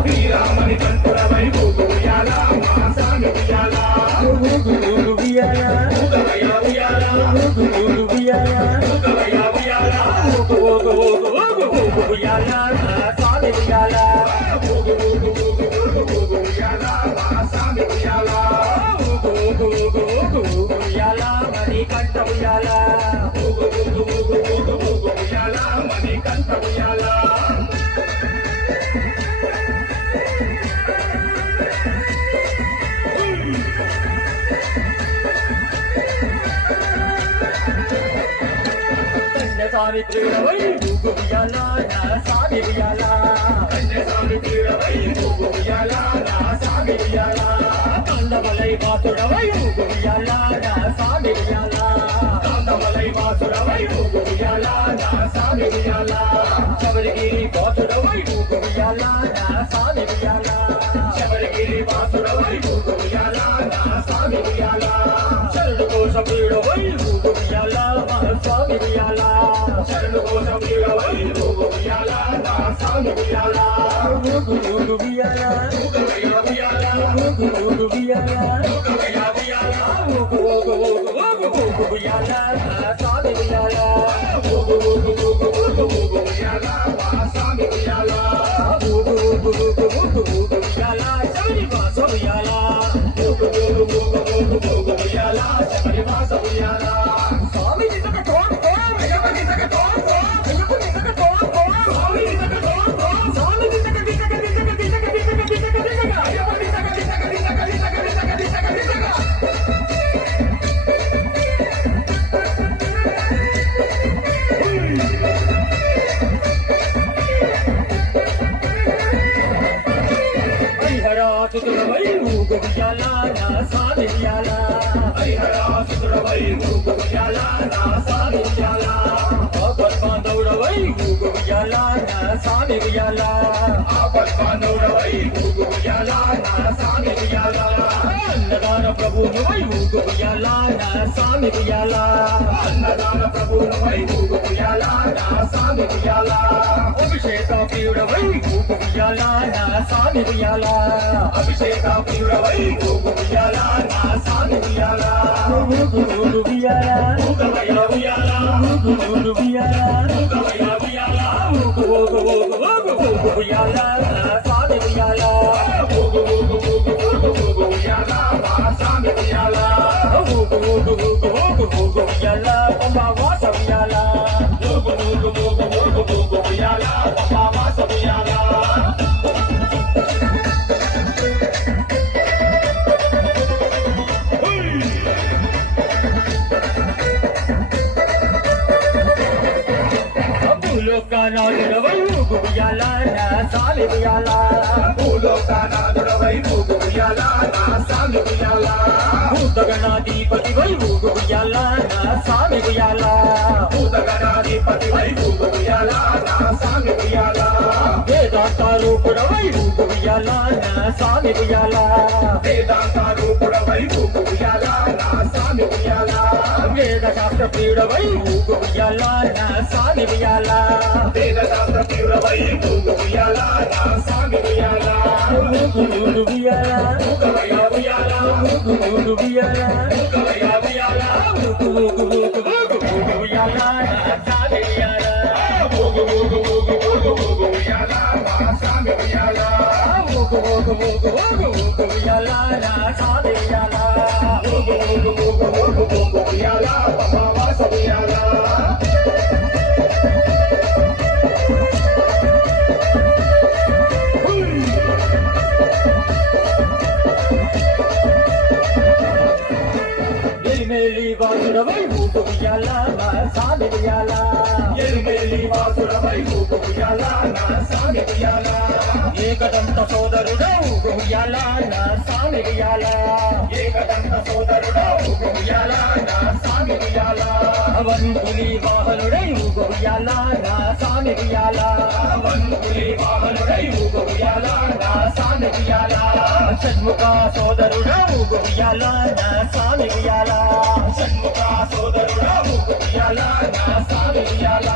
శ్రీరామని కంటుల వైపు ఉయ్యాల మా స్వామి ఉయ్యాల ఉయ్యాల ఊగవయ్య ఉయ్యాల ఉయ్యాల ఊగవయ్య ఉయ్యాల ఉయ్యాల స్వామి ఉయ్యాల ఊగు ఊగు ఊగు ఊగు ఊగు ఉయ్యాల మా స్వామి ఉయ్యాల ఉయ్యాల మణి కంట ఉయ్యాల ఊగు ఊగు ఊగు ఊగు ఊగు ఉయ్యాల మణి కంఠ ఉయ్యాల స్వామి ప్రియుడవై ఉయ్యాల నా స్వామి ఉయ్యాల స్వామి ప్రియుడవై ఊగు ఉయ్యాల నా స్వామి ఉయ్యాల కందమలై వాసుడవై ఉయ్యాల నా స్వామి ఉయ్యాల కాంతమలై వాసుడవై ఊగు ఉయ్యాల నా స్వామి ఉయ్యాల శబరిగిరి వాసుడవై ఉయ్యాల నా స్వామి ఉయ్యాల శబరిగిరి వాసుడవై ఊగు ఉయ్యాల నా స్వామి ఉయ్యాల శరణు కోసం ప్రియుడవై ఉయ్యాల మా స్వామి ఉయ్యాల శరణు కోసం ప్రియుడవై ఊగు ఉయ్యాల నా స్వామి ఉయ్యాల ఉయ్యాల ఊగవయ్య ఉయ్యాల ఉయ్యాల ఊగవయ్య ఉయ్యాల ఉయ్యాల నా స్వామి ఉయ్యాల ఊగు ఊగు ఊగు ఊగు ఊగు ఉయ్యాల మా స్వామి ఉయ్యాల ఉయ్యాల శబరి వాస ఉయ్యాల ఊగు ఊగు ఊగు ఊగు ఊగు ఉయ్యాల శబరి వాస ఉయ్యాల స్వామి నిజక తోం తోం అయ్యప్ప నిజక తోం తోం అయ్యప్ప నిజక తోం తోం స్వామి నిజక తోం తోం స్వామి నిజక నిజక నిజక నిజక నిజక నిజక నిజక అయ్యప్ప నిజక నిజక నిజక నిజక నిజక నిజక నిజక హరిహరాసుతుడవై ఉయ్యాల నా స్వామి ఉయ్యాల హరిహరాసురుడవై ఊగు ఉయ్యాల నా స్వామి ఉయ్యాల ఆపద్బాంధవుడవై ఉయ్యాల నా స్వామి ఉయ్యాల ఆపద్బాంధవుడవై ఊగు ఉయ్యాల నా స్వామి ఉయ్యాల అన్నదాన ప్రభువువై ఉయ్యాల నా స్వామి ఉయ్యాల అన్నదాన ప్రభువువై ఊగు ఉయ్యాల నా స్వామి ఉయ్యాల అభిషేక ప్రియుడవై ఉయ్యాల నా స్వామి ఉయ్యాల అభిషేక ప్రియుడవై ఊగు ఉయ్యాల నా స్వామి ఉయ్యాల ఉయ్యాల ఊగవయ్య ఉయ్యాల ఉయ్యాల ఊగవయ్య ఉయ్యాల ఉయ్యాల నా స్వామి ఉయ్యాల ఊగు ఊగు ఊగు ఊగు ఊగు ఉయ్యాల మా స్వామి ఉయ్యాల ఉయ్యాల పంబా వాస ఉయ్యాల ఊగు ఊగు ఊగు ఊగు ఊగు ఉయ్యాల పంబా వాస ఉయ్యాల భూలోకనాథుడవై ఉయ్యాల నా స్వామి ఉయ్యాల భూలోకనాథుడవై ఊగు ఉయ్యాల నా స్వామి ఉయ్యాల భూతగణాధిపతివై ఉయ్యాల నా స్వామి ఉయ్యాల భూతగణాధిపతివై ఊగు ఉయ్యాల నా స్వామి ఉయ్యాల వేదాంత రూపుడవై ఉయ్యాల నా స్వామి ఉయ్యాల వేదాంత రూపుడవై ఊగు ఉయ్యాల నా స్వామి ఉయ్యాల వేద శాస్త్ర ప్రియుడవై ఉయ్యాల నా స్వామి ఉయ్యాల వేద శాస్త్ర ప్రియుడవై ఊగు ఉయ్యాల నా స్వామి ఉయ్యాల ఉయ్యాల ఊగవయ్య ఉయ్యాల ఉయ్యాల ఊగవయ్య ఉయ్యాల ఉయ్యాల నా స్వామి ఉయ్యాల ఊగు ఊగు ఊగు ఊగు ఊగు ఉయ్యాల మా స్వామి ఉయ్యాల ఉయ్యాల నా స్వామి ఉయ్యాల ఊగు ఊగు ఊగు ఊగు ఊగు ఉయ్యాల పంబా వాస ఉయ్యాల ఎలిమేలి వాసుడవై ఉయ్యాల నా స్వామి ఉయ్యాల ఎరుమేలి వాసుడవై ఊగు ఉయ్యాల నా స్వామి ఉయ్యాల ఏకదంత సోదరుడు ఉయ్యాల నా స్వామి ఉయ్యాల ఏకదంత సోదరుడు ఊగు ఉయ్యాల నా స్వామి ఉయ్యాల వంతులి వాహనుడై ఉయ్యాల నా స్వామి ఉయ్యాల వంతులి వాహనుడై ఊగు ఉయ్యాల నా స్వామి ఉయ్యాల షణ్ముఖ సోదరుడు ఉయ్యాల నా స్వామి ఉయ్యాల షణ్ముఖ సోదరుడు ఊగు ఉయ్యాల నా స్వామి ఉయ్యాల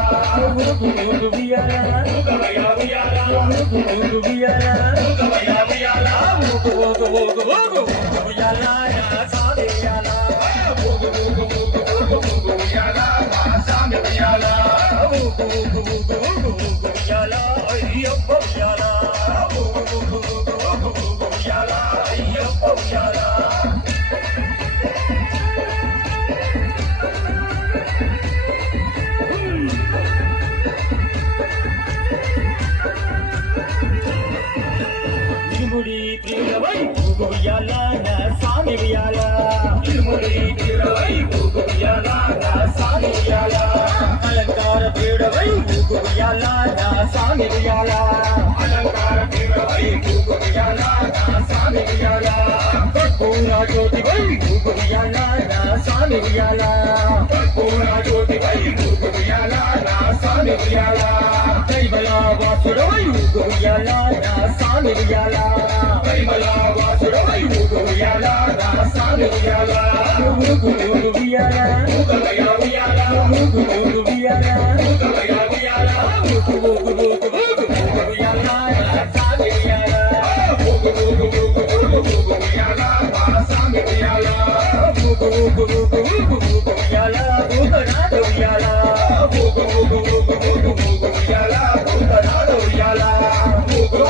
ఉయ్యాల ఊగవయ్య ఉయ్యాల ఊగు ఉయ్యాల ఊగవయ్యా ఉయ్యాల ఊగు ఊగు ఊగు ఊగు ఉయ్యాల నా స్వామి ఉయ్యాల ఊగు ఊగు ఊగు ఊగు ఊగు ఉయ్యాల మా స్వామి ఉయ్యాల ఊగు ఊగు ఊగు ఊగు ఊగు ఉయ్యాల అయ్యప్ప ఉయ్యాల ఊగు ఊగు ఊగు ఊగు ఊగు ఉయ్యాల అయ్యప్ప ఉయ్యాల ఇరుముడి తీరవై ఊగు ఉయ్యాల నా స్వామి ఉయ్యాల ఇరుముడి తీరవై ఊగు ఉయ్యాల నా స్వామి ఉయ్యాల అలంకార పీడవై ఊగు ఉయ్యాల నా స్వామి ఉయ్యాల అలంకార తీరవై ఊగు ఉయ్యాల నా స్వామి ఉయ్యాల కర్పూర జ్యోతివై ఊగు ఉయ్యాల నా స్వామి ఉయ్యాల కర్పూర జ్యోతివై ఊగు ఉయ్యాల నా స్వామి ఉయ్యాల కైబల వాసుడవై ఊగు ఉయ్యాల నా స్వామి ఉయ్యాల కైమల వాసుడవై ఊగు ఉయ్యాల నా స్వామి ఉయ్యాల ఊగు ఊగు ఉయ్యాల ఊగవయ్యా ఉయ్యాల ఊగు ఊగు ఉయ్యాల ఊగవయ్యా ఉయ్యాల ఊగు ఊగు ఊగు ఊగు ఊగు ఉయ్యాల నా స్వామి ఉయ్యాల ఊగు ఊగు ఊగు ఊగు ఊగు ఉయ్యాల మా స్వామి ఉయ్యాల ఊగు ఊగు ఊగు ఊగు ఊగు ఉయ్యాల ఊగనాడు ఉయ్యాల ఊగు ఊగు ఊగు ఊగు ఊగు ఉయ్యాల ఊగనాడు ఉయ్యాల ఊగు